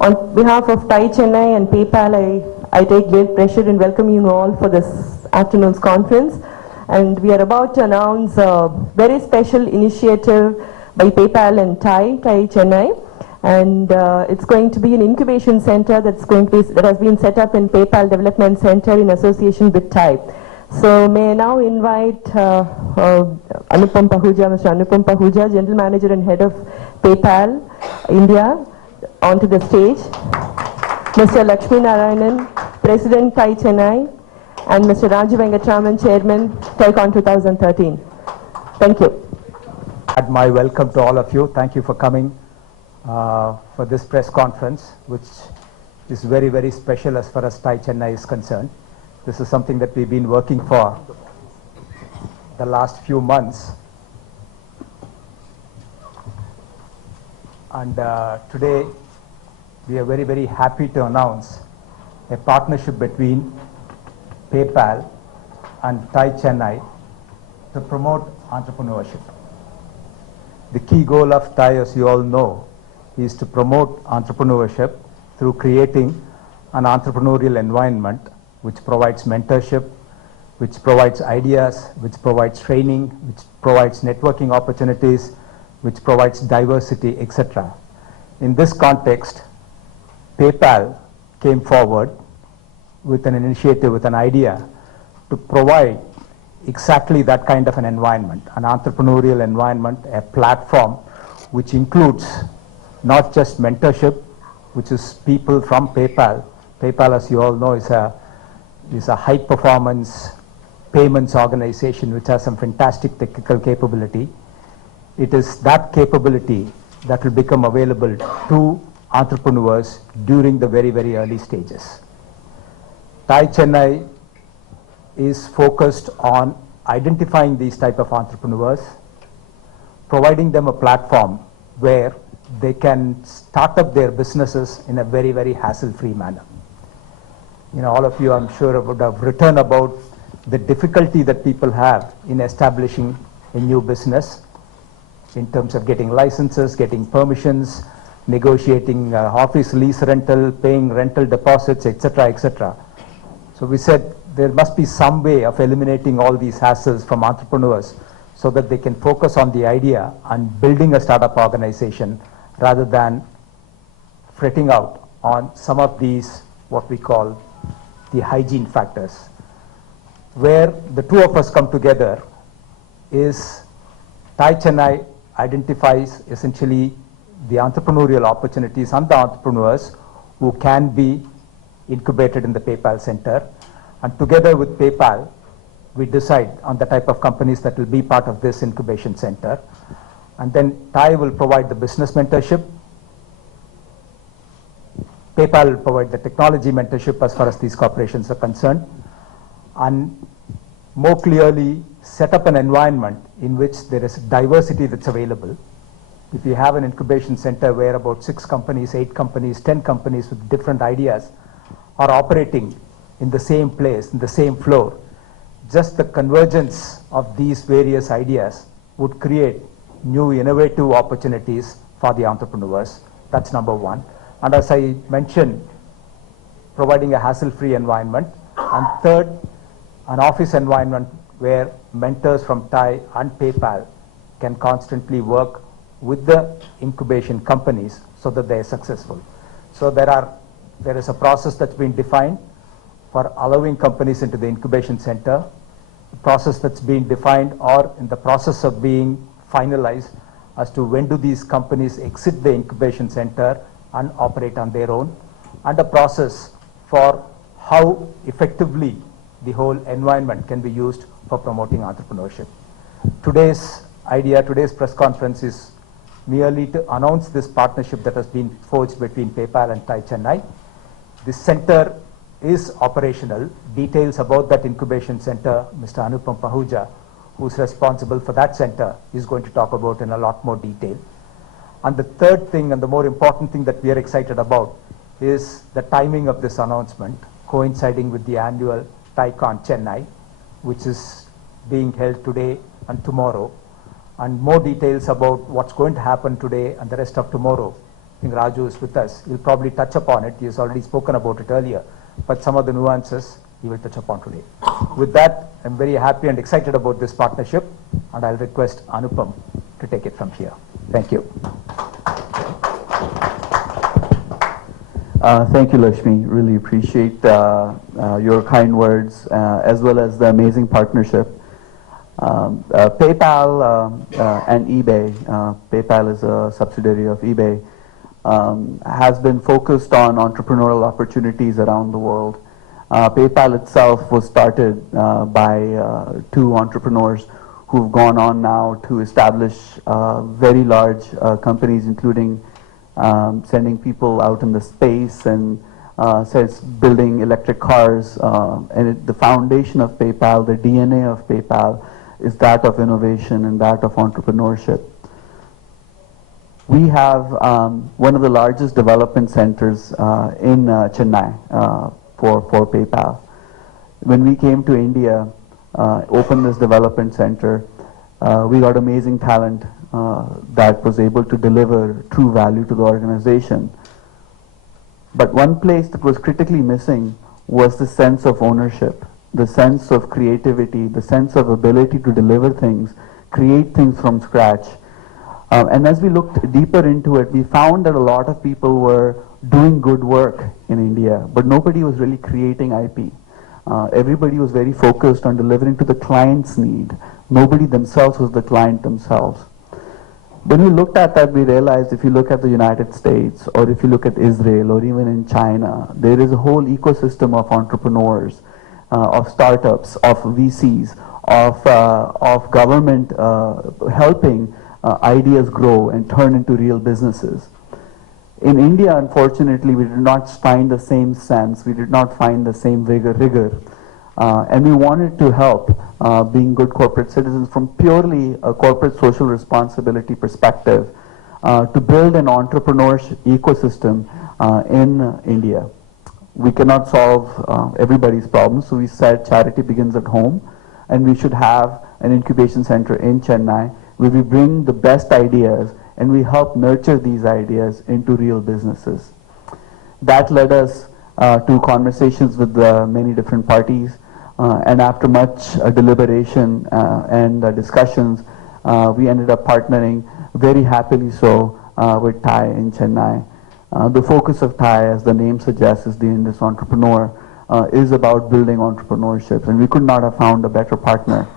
On behalf of Thai Chennai and PayPal, I take great pleasure in welcoming you all for this afternoon's conference. And we are about to announce a very special initiative by PayPal and Thai Chennai. And it's going to be an incubation center that has been set up in PayPal Development Center in association with Thai. So may I now invite Anupam Pahuja, Mr. Anupam Pahuja, General Manager and Head of PayPal India, onto the stage. Mr. Lakshmi Narayanan, President Thai Chennai, and Mr. Raju Venkatraman, Chairman, TiCon 2013. Thank you. My welcome to all of you. Thank you for coming for this press conference, which is very, very special as far as Thai Chennai is concerned. This is something that we've been working for the last few months. And today, we are very, very happy to announce a partnership between PayPal and Thai Chennai to promote entrepreneurship. The key goal of Thai, as you all know, is to promote entrepreneurship through creating an entrepreneurial environment which provides mentorship, which provides ideas, which provides training, which provides networking opportunities, which provides diversity, etc. In this context, PayPal came forward with an initiative, with an idea to provide exactly that kind of an environment, an entrepreneurial environment, a platform which includes not just mentorship, which is people from PayPal. PayPal, as you all know, is a high-performance payments organization which has some fantastic technical capability. It is that capability that will become available to entrepreneurs during the very, very early stages. Thai Chennai is focused on identifying these type of entrepreneurs, providing them a platform where they can start up their businesses in a very, very hassle-free manner. You know, all of you, I'm sure, would have written about the difficulty that people have in establishing a new business in terms of getting licenses, getting permissions, negotiating office lease rental, paying rental deposits, etc., etc. So we said there must be some way of eliminating all these hassles from entrepreneurs so that they can focus on the idea and building a startup organization rather than fretting out on some of these, what we call the hygiene factors. Where the two of us come together is Thai Chennai identifies essentially the entrepreneurial opportunities and the entrepreneurs who can be incubated in the PayPal Center. And together with PayPal, we decide on the type of companies that will be part of this incubation center. And then Thai will provide the business mentorship. PayPal will provide the technology mentorship as far as these corporations are concerned. And more clearly, set up an environment in which there is diversity that's available. If you have an incubation center where about 6 companies, 8 companies, 10 companies with different ideas are operating in the same place, in the same floor, just the convergence of these various ideas would create new innovative opportunities for the entrepreneurs. That's number one. And as I mentioned, providing a hassle-free environment. And third, an office environment where mentors from Thai and PayPal can constantly work with the incubation companies so that they are successful. So there is a process that's been defined for allowing companies into the incubation center, a process that's been defined or in the process of being finalized as to when do these companies exit the incubation center and operate on their own, and a process for how effectively the whole environment can be used for promoting entrepreneurship. Today's idea, today's press conference is merely to announce this partnership that has been forged between PayPal and Thai Chennai. This center is operational. Details about that incubation center, Mr. Anupam Pahuja, who's responsible for that center, is going to talk about in a lot more detail. And the third thing and the more important thing that we are excited about is the timing of this announcement coinciding with the annual TiCon Chennai, which is being held today and tomorrow. And more details about what's going to happen today and the rest of tomorrow think Raju is with us. He'll probably touch upon it. He has already spoken about it earlier, but some of the nuances he will touch upon today. With that, I'm very happy and excited about this partnership, and I'll request Anupam to take it from here. Thank you. Thank you, Lakshmi. Really appreciate your kind words as well as the amazing partnership. PayPal and eBay, PayPal is a subsidiary of eBay, has been focused on entrepreneurial opportunities around the world. PayPal itself was started by two entrepreneurs who've gone on now to establish very large companies, including sending people out in the space and says building electric cars. And the foundation of PayPal, the DNA of PayPal, is that of innovation and that of entrepreneurship. We have one of the largest development centers in Chennai for PayPal. When we came to India, opened this development center, we got amazing talent that was able to deliver true value to the organization. But one place that was critically missing was the sense of ownership, the sense of creativity, the sense of ability to deliver things, create things from scratch. And as we looked deeper into it, we found that a lot of people were doing good work in India, but nobody was really creating IP. Everybody was very focused on delivering to the client's need. Nobody themselves was the client themselves. When we looked at that, we realized if you look at the United States, or if you look at Israel, or even in China, there is a whole ecosystem of entrepreneurs, of startups, of VCs, of government helping ideas grow and turn into real businesses. In India, unfortunately, we did not find the same sense, we did not find the same rigor. And we wanted to help being good corporate citizens from purely a corporate social responsibility perspective to build an entrepreneurship ecosystem in India. We cannot solve everybody's problems, so we said charity begins at home, and we should have an incubation center in Chennai where we bring the best ideas and we help nurture these ideas into real businesses. That led us to conversations with many different parties, and after much deliberation and discussions, we ended up partnering very happily so with Thai in Chennai. The focus of Thai, as the name suggests, is the Indus entrepreneur, is about building entrepreneurships, and we could not have found a better partner.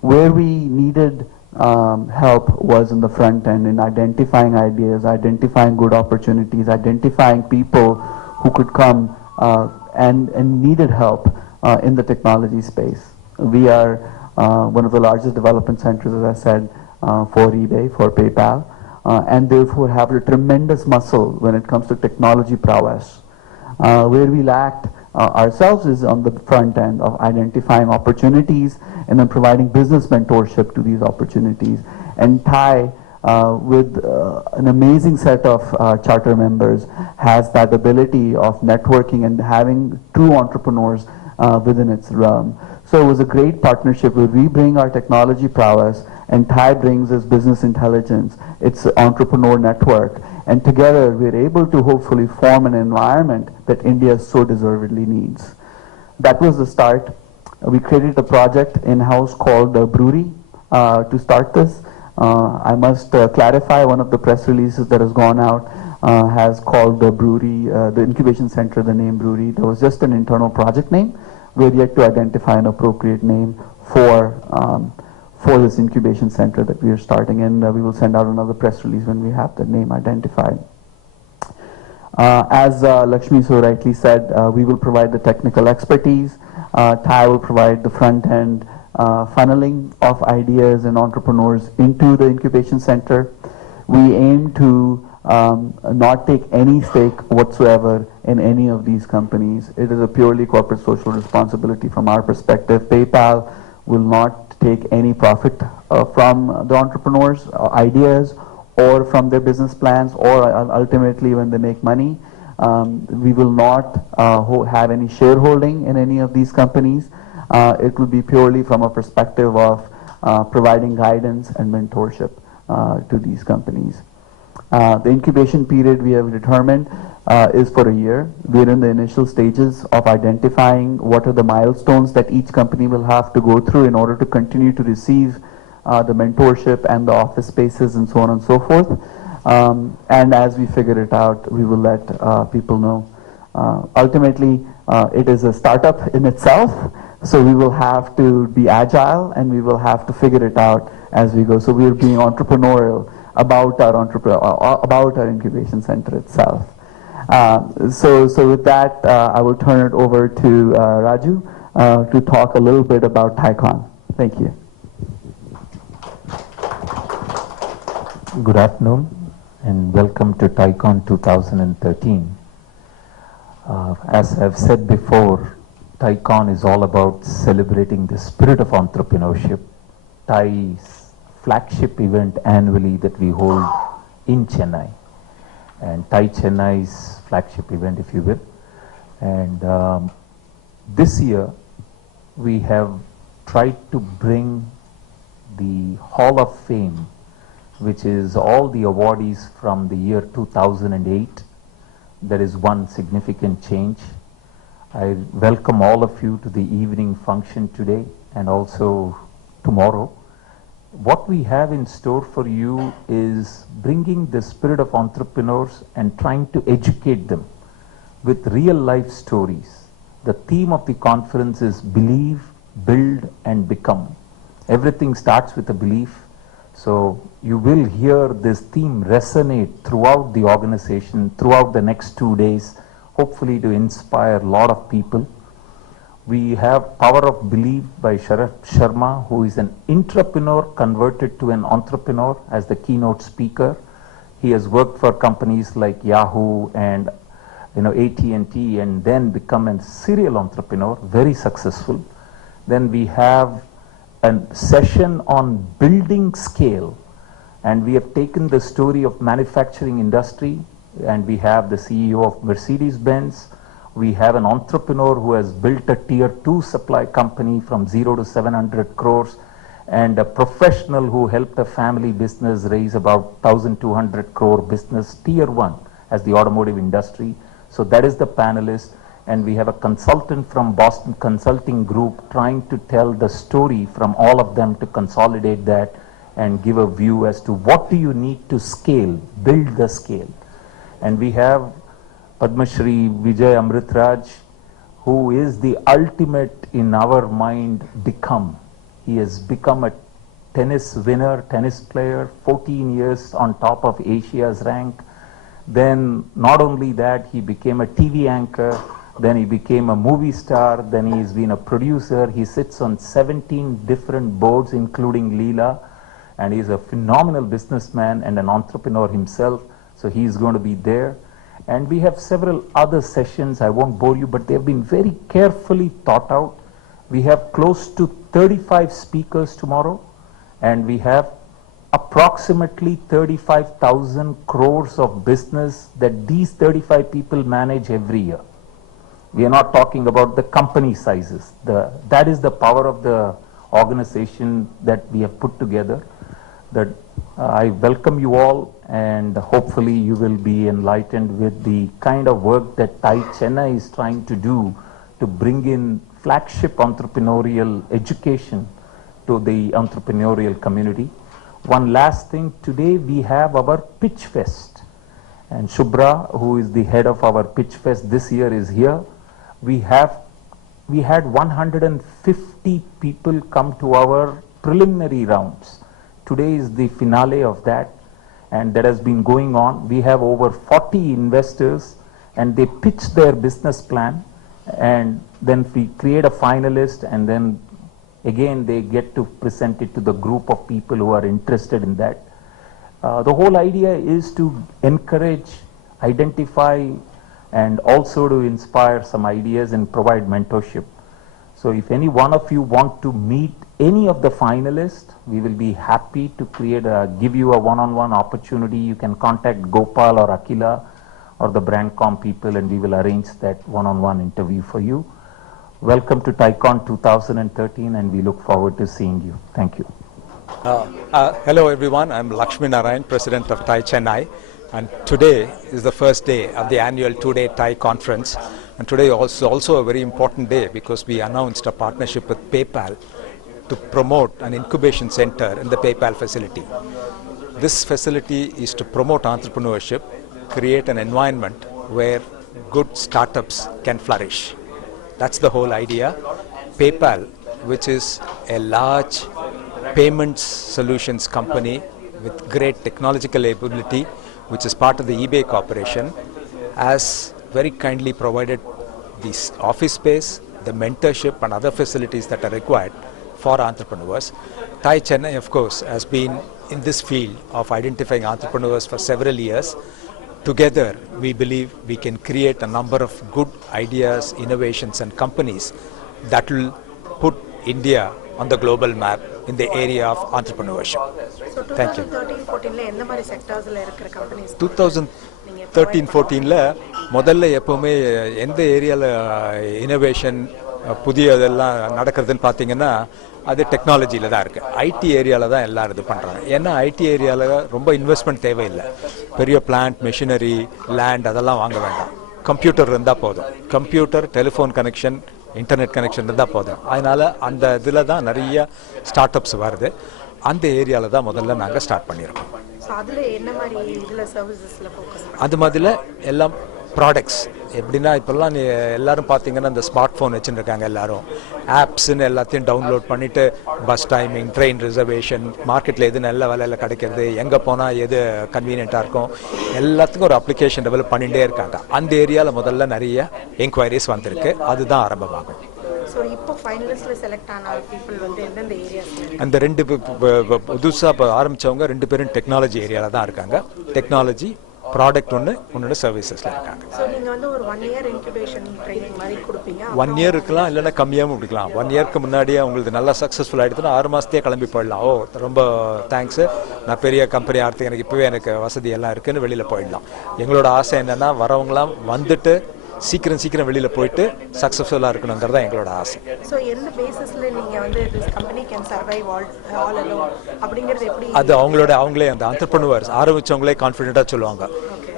Where we needed help was in the front end, in identifying ideas, identifying good opportunities, identifying people who could come and needed help in the technology space. We are one of the largest development centers, as I said, for eBay, for PayPal, and therefore have a tremendous muscle when it comes to technology prowess. Where we lacked ourselves is on the front end of identifying opportunities and then providing business mentorship to these opportunities. And Thai, with an amazing set of charter members, has that ability of networking and having true entrepreneurs within its realm. So it was a great partnership where we bring our technology prowess and Thai brings his business intelligence, its entrepreneur network, and together we're able to hopefully form an environment that India so deservedly needs. That was the start. We created a project in-house called Brewery to start this. I must clarify, one of the press releases that has gone out has called the Brewery, the incubation center, the name Brewery. There was just an internal project name. We're yet to identify an appropriate name for this incubation center that we are starting, and we will send out another press release when we have the name identified. As Lakshmi so rightly said, we will provide the technical expertise. Thai will provide the front end funneling of ideas and entrepreneurs into the incubation center. We aim to not take any stake whatsoever in any of these companies. It is a purely corporate social responsibility from our perspective. PayPal will not take any profit from the entrepreneurs' ideas or from their business plans, or ultimately when they make money. We will not have any shareholding in any of these companies. It will be purely from a perspective of providing guidance and mentorship to these companies. The incubation period we have determined is for a year. We are in the initial stages of identifying what are the milestones that each company will have to go through in order to continue to receive the mentorship and the office spaces and so on and so forth. And as we figure it out, we will let people know. Ultimately, it is a startup in itself, so we will have to be agile and we will have to figure it out as we go. So we are being entrepreneurial about our incubation center itself. So with that, I will turn it over to Raju to talk a little bit about TiCon. Thank you. Good afternoon and welcome to TiCon 2013. As I've said before, TiCon is all about celebrating the spirit of entrepreneurship. TiCon's flagship event annually that we hold in Chennai, and TiCon Chennai's flagship event, if you will. And this year we have tried to bring the Hall of Fame, which is all the awardees from the year 2008. There is one significant change. I welcome all of you to the evening function today and also tomorrow. What we have in store for you is bringing the spirit of entrepreneurs and trying to educate them with real life stories. The theme of the conference is believe, build and become. Everything starts with a belief. So you will hear this theme resonate throughout the organization, throughout the next 2 days, hopefully to inspire a lot of people. We have Power of Belief by Sharat Sharma, who is an entrepreneur converted to an entrepreneur as the keynote speaker. He has worked for companies like Yahoo and AT&T and then become a serial entrepreneur, very successful. Then we have a session on building scale, and we have taken the story of manufacturing industry, and we have the CEO of Mercedes-Benz. We have an entrepreneur who has built a tier 2 supply company from 0 to 700 crores, and a professional who helped a family business raise about 1,200 crore business tier 1 as the automotive industry. So that is the panelist. And we have a consultant from Boston Consulting Group trying to tell the story from all of them to consolidate that and give a view as to what do you need to scale, build the scale. And we have Padma Shri Vijay Amritraj, who is the ultimate in our mind become. He has become a tennis winner, tennis player, 14 years on top of Asia's rank. Then not only that, he became a TV anchor. Then he became a movie star, then he's been a producer. He sits on 17 different boards, including Leela, and he's a phenomenal businessman and an entrepreneur himself, so he's going to be there. And we have several other sessions, I won't bore you, but they've been very carefully thought out. We have close to 35 speakers tomorrow, and we have approximately 35,000 crores of business that these 35 people manage every year. We are not talking about the company sizes. That is the power of the organization that we have put together. That I welcome you all, and hopefully you will be enlightened with the kind of work that TiCon Chennai is trying to do to bring in flagship entrepreneurial education to the entrepreneurial community. One last thing, today we have our Pitch Fest, and Shubhra, who is the head of our Pitch Fest this year, is here. We had 150 people come to our preliminary rounds. Today is the finale of that, and that has been going on. We have over 40 investors, and they pitch their business plan, and then we create a finalist, and then again they get to present it to the group of people who are interested in that. The whole idea is to encourage, identify, and also to inspire some ideas and provide mentorship. So if any one of you want to meet any of the finalists, we will be happy to give you a one-on-one opportunity. You can contact Gopal or Akila or the Brandcom people, and we will arrange that one-on-one interview for you. Welcome to TiCon 2013, and we look forward to seeing you. Thank you. Hello everyone, I'm Lakshmi Narayan, President of TiCon Chennai. And today is the first day of the annual 2-day Thai conference. And today also a very important day because we announced a partnership with PayPal to promote an incubation center in the PayPal facility. This facility is to promote entrepreneurship, create an environment where good startups can flourish. That's the whole idea. PayPal, which is a large payments solutions company with great technological ability, which is part of the eBay Corporation, has very kindly provided this office space, the mentorship and other facilities that are required for entrepreneurs. Thai Chennai, of course, has been in this field of identifying entrepreneurs for several years. Together, we believe we can create a number of good ideas, innovations and companies that will put India on the global map in the area of entrepreneurship. So Thank you. 2013-14 எந்த மாதிரி செக்டார்ஸ்ல இருக்கிற companies 2013-14ல முதல்ல எப்பவுமே எந்த ஏரியாவில் innovation புதியதெல்லாம் நடக்கிறதுன்னு பார்த்தீங்கன்னா அது டெக்னாலஜியில் தான் இருக்குது. ஐடி ஏரியாவில் தான் எல்லாரும் இது பண்ணுறாங்க. ஏன்னா ஐடி ஏரியாவில் ரொம்ப இன்வெஸ்ட்மெண்ட் தேவையில்லை. பெரிய பிளான்ட், மெஷினரி, லேண்ட் அதெல்லாம் வாங்க வேண்டாம். கம்ப்யூட்டர் இருந்தால் போதும். Computer, telephone connection, internet connection இருந்தால் போதும். அதனால் அந்த இதில் தான் நிறைய ஸ்டார்ட் அப்ஸ் வருது. அந்த ஏரியாவில் தான் முதல்ல நாங்கள் ஸ்டார்ட் பண்ணியிருக்கோம். ஸோ அதில் என்ன மாதிரி இதில் சர்வீசஸில் ஃபோக்கஸ் அது மாதிரில எல்லாம் ப்ராடக்ட்ஸ் எப்படின்னா இப்போல்லாம் எல்லாரும் பார்த்தீங்கன்னா இந்த ஸ்மார்ட் ஃபோன் வச்சுருக்காங்க. எல்லாரும் ஆப்ஸ்ன்னு எல்லாத்தையும் டவுன்லோட் பண்ணிவிட்டு பஸ் டைமிங், ட்ரெயின் ரிசர்வேஷன், மார்க்கெட்டில் எது நல்ல விலையில் கிடைக்கிறது, எங்கே போனால் எது கன்வீனியண்ட்டாக இருக்கும், எல்லாத்துக்கும் ஒரு அப்ளிகேஷன் டெவலப் பண்ணிகிட்டே இருக்காங்க. அந்த ஏரியாவில் முதல்ல நிறைய என்கொயரிஸ் வந்திருக்கு. அதுதான் ஆரம்பமாகும். ஸோ இப்போ ஃபைனலிஸ்ட்டில் செலக்ட் ஆன பீப்புள் வந்து எந்தெந்த ஏரியாஸ்? அந்த ரெண்டு புதுசாக இப்போ ஆரம்பித்தவங்க 2 பேரும் டெக்னாலஜி ஏரியாவில் தான் இருக்காங்க. டெக்னாலஜி ப்ராடக்ட் ஒன்று சர்வீசஸில் இருக்காங்க. ஸோ நீங்கள் வந்து ஒரு 1 year இன்குபேஷன் ட்ரைனிங் மாதிரி கொடுப்பீங்க. 1 year இருக்கலாம், இல்லைன்னா கம்மியாகவும் கொடுக்கலாம். 1 yearக்கு முன்னாடியே உங்களுக்கு நல்லா சக்ஸஸ்ஃபுல் ஆகிடுதுன்னா 6 மாதத்தையே கிளம்பி போயிடலாம். ஓ ரொம்ப தேங்க்ஸு, நான் பெரிய கம்பெனி ஆகிறதுக்கு எனக்கு இப்போவே எனக்கு வசதி எல்லாம் இருக்குதுன்னு வெளியில் போயிடலாம். எங்களோட ஆசை என்னென்னா வரவங்களாம் வந்துட்டு சீக்கிரம் வெளியில் போயிட்டு சக்ஸஸ்ஃபுல்லாக இருக்கணுங்கிறது தான் எங்களோட ஆசை. ஸோ எந்த பேசிஸில் நீங்கள் வந்து this company can survive all alone அப்படிங்கிறது எப்படி? அது அவங்களே அந்த ஆண்டர்ப்ரனர்ஸ் ஆரம்பித்தவங்களே கான்ஃபிடென்ட்டாக சொல்லுவாங்க,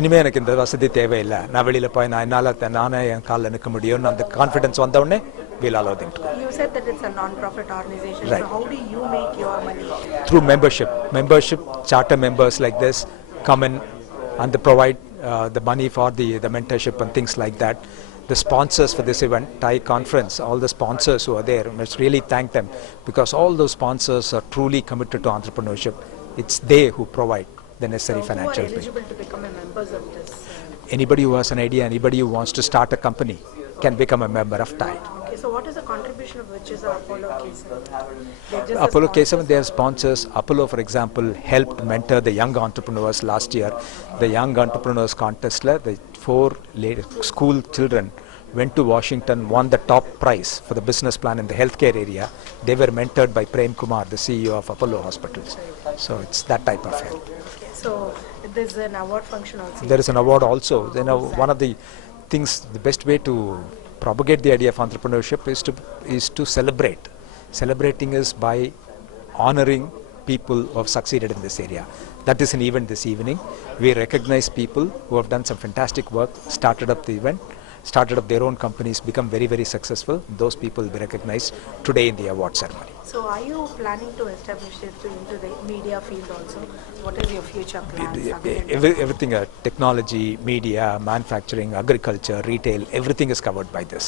இனிமேல் எனக்கு இந்த வசதி தேவையில்லை, நான் வெளியில் போய் நானே என் காலில் நிற்க முடியும்னு அந்த கான்ஃபிடென்ஸ் வந்தவுடனே we'll allow them to go. You said that it's a non-profit organization. Right. So how do you make your money? Through membership, charter members like this come in and they provide the money for the mentorship and things like that. The sponsors for this event, Thai conference, all the sponsors who are there, we must really thank them because all those sponsors are truly committed to entrepreneurship. It's they who provide the necessary financial. Who are eligible to become a members of this? Anybody who has an idea, anybody who wants to start a company can become a member of Thai. Okay, so what is the contribution of which is Apollo K7? Apollo K7, they are sponsors. Apollo, for example, helped mentor the young entrepreneurs last year. The Young Entrepreneurs Contest, the 4 school children went to Washington, won the top prize for the business plan in the healthcare area. They were mentored by Prem Kumar, the CEO of Apollo Hospitals. So it's that type of help. Okay, so there's an award function also. There is an award also. One of the things, the best way to propagate the idea of entrepreneurship is to celebrate. Celebrating is by honoring people who have succeeded in this area. That is an event this evening. We recognize people who have done some fantastic work, started up the event, started up their own companies, become very successful. Those people will be recognized today in the award ceremony. So are you planning to establish it into the media field also? What is your future plans? Everything, technology, media, manufacturing, agriculture, retail, everything is covered by this.